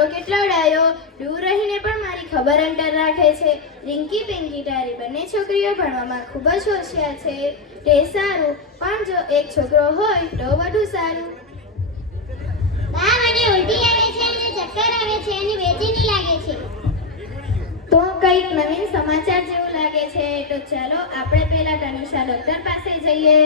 છોકરો કેટલો ડાયો, દૂર રહીને પણ મારી ખબર અંતર રાખે છે. રિંકી પિંકી તારી બંને છોકરીઓ ભણવામાં ખૂબ જ હોશિયાર છે. તે સારું, પણ જો એક છોકરો હોય તો વધુ સારું. બા, મને ઉલટી આવે છે અને ચક્કર આવે છે અને બેચેની લાગે છે. તો કંઈક નવીન સમાચાર જેવું લાગે છે. તો ચાલો આપણે પેલા તનિષા ડોક્ટર પાસે જઈએ.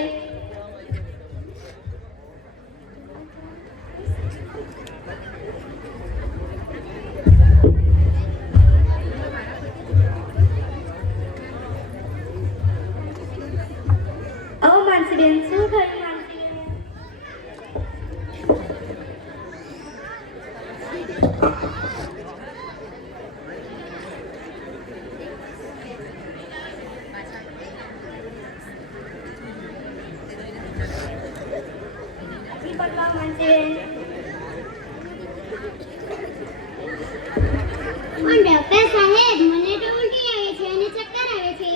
આવો માનસીબેન, શું થયું માનસીબેન? પણ ડોક્ટર સાહેબ, મને તો ઉલટી આવે છે અને ચક્કર આવે છે.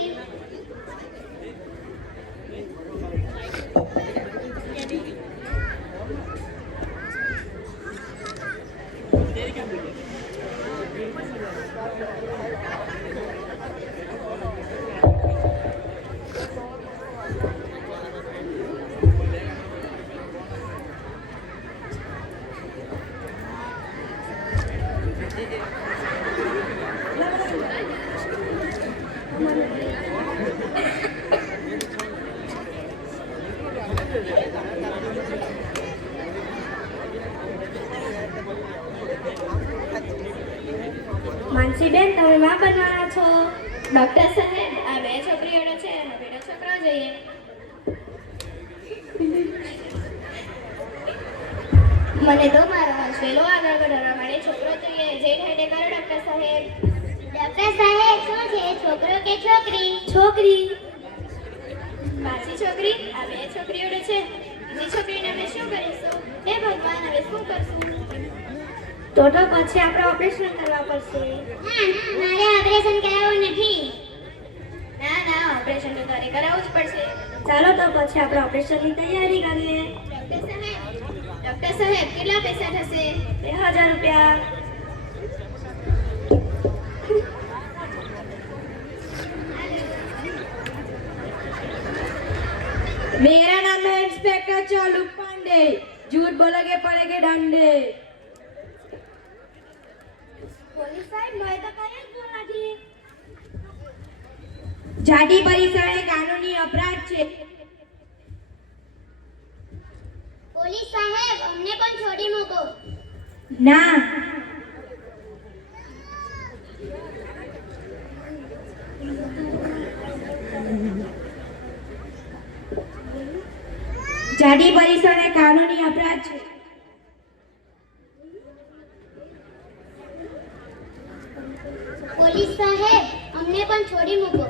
માનસીબેન, તમે માં બનવાના છો? ડોક્ટર સાહેબ, આ બે છોકરીઓનો છે, હવે તો છોકરો જોઈએ. મને તો મારો હોસ્ટેલો આગળ વધારવા માટે છોકરો જોઈએ. જે થાય તે કરો ડોક્ટર સાહેબ. ડોક્ટર સાહેબ, શું છે, છોકરો કે છોકરી? છોકરી. પાછી છોકરી? આ બે છોકરીઓનો છે. બીજી છોકરીને અમે શું કરીશું? હે ભગવાન, હવે શું કરશું? તો પછી આપણે ઓપરેશન કરવા પડશે. ના, મારે ઓપરેશન કરાવવું નથી. ના ના, ઓપરેશન તો તારે કરાવવું જ પડશે. ચાલો તો પછી આપણે ઓપરેશનની તૈયારી કરીએ. ડોક્ટર સાહેબ, કેટલા પૈસા થશે? 2000 રૂપિયા. मेरा नाम है इंस्पेक्टर चालू पांडे, झूठ बोलोगे पड़ेगे डंडे. પોલીસ સાહેબ, મેં તો કઈ જ ભૂલ નથી. જાતિ પરિસર એ કાનૂની અપરાધ છે. પોલીસ સાહેબ, અમને પણ છોડી મૂકો. ના, જાતિ પરિસર એ કાનૂની અપરાધ છે. પોલીસ સાહેબ, અમને પણ છોડી મૂકો.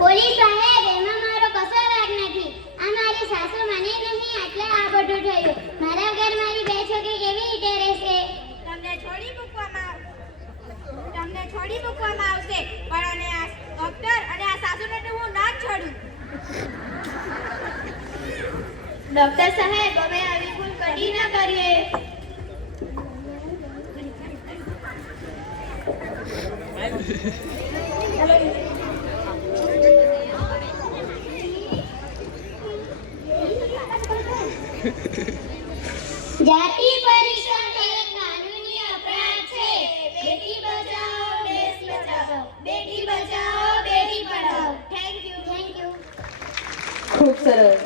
પોલીસ સાહેબ, એમાં મારો કશો વાંક નથી. આ મારી સાસુ મને નહીં એટલે આ બધું થયું. મારા ઘર મારી બે છોકરી કેવી રીતે રહેશે? તમને છોડી મૂકવામાં આવશે, પણ અને આ ડોક્ટર અને આ સાસુને તો હું ના જ છોડું. ડોક્ટર સાહેબ, અમે આવી ભૂલ કદી ના કરીએ. જાતિ પરિસર એ કાનૂની અપરાધ છે. બેટી બચાવો, દેશ બચાવો. બેટી બચાવો, બેટી પઢાઓ. Thank you. ખૂબ સરસ.